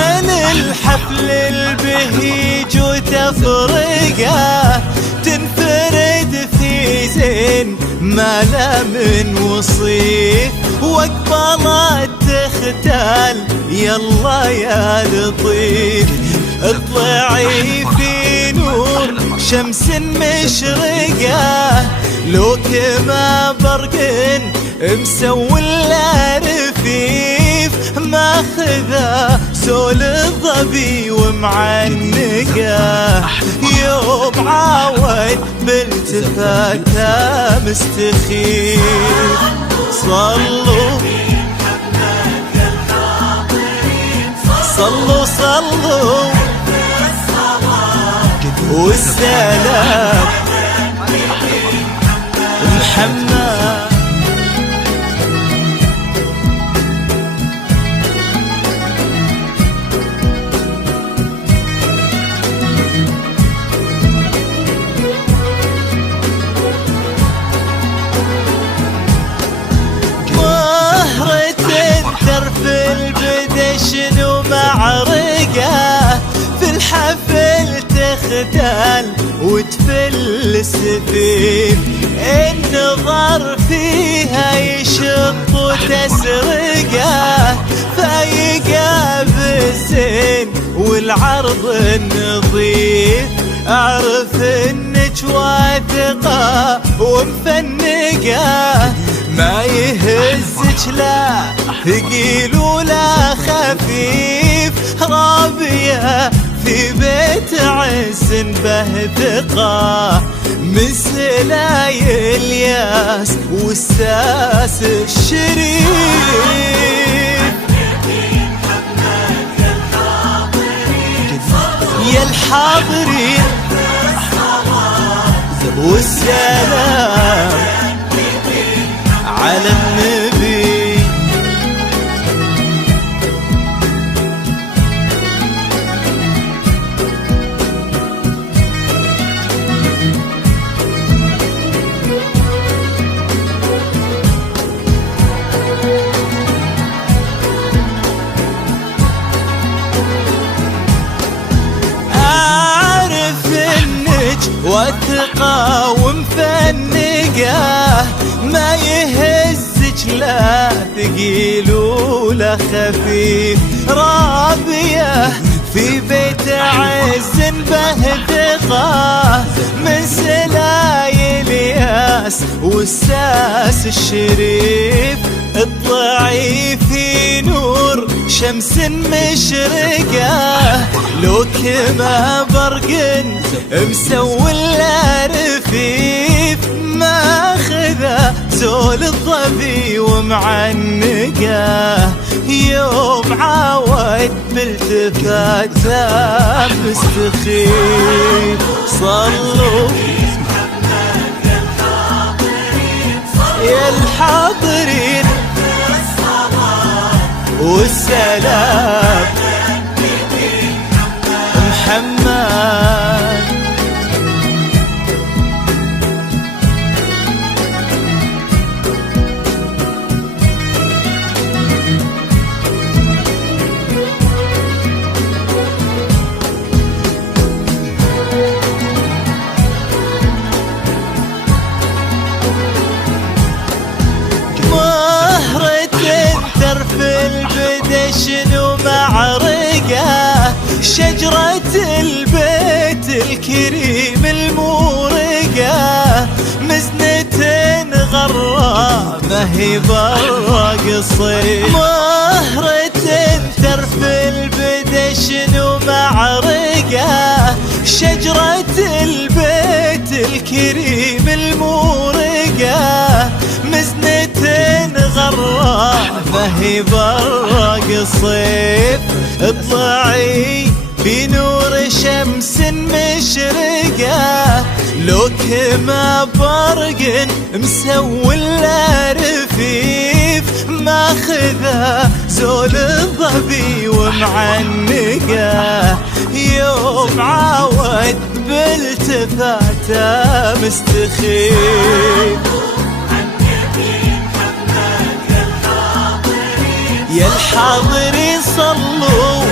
من الحفل البهيج وتفرقه تنفرد في زين ما لا من وصيف، واقبلت تختال يلا يا لطيف. اطلعي في نور شمس مشرقه لو كما برق مسوي لا رفيف، ماخذه سول الظبي ومعنقه يوم عاود بالتفاته مستخيف. صلوا صلوا صلوا والسلام محمد. في البدشن ومعرقه في الحفل تختال وتفل السفيف، النظر فيها يشط وتسرقه فايقه بالزين والعرض النظيف. اعرف انك واثقه ومفنقه ما يهزك لا ثقيل ولا خفيف، رابية في بيت عز بهثقة من سلاي الياس والساس الشريف. يا الحاضرين والسلام على النبي. أعرف إنك واثقة ومفنقة ما يهزك لا ثقيل ولا خفيف، رابية في بيت عز بهثقة من سلاي الياس والساس الشريف. اطلعي في نور شمس مشرقه لو كما برق مسوي لا رفيف، ماخذه زول الظبي ومعنقه يوم عاود بالتفاته مستخيف. صلوا يا الحاضرين والسلام محمد. في البدشن ومعرقه شجرة البيت الكريم المورقه مزنة غرامة هي برا قصير، مهرة ترف البدشن ومعرقه شجرة البيت الكريم المورقه مزنة غرامة هي برا قصيف. اطلعي في نور شمس مشرقه لو كما برق مسوي لا رفيف، ماخذه زول الظبي ومعنقه يوم عاود بالتفاته مستخيف. يا الحاضرين صلوا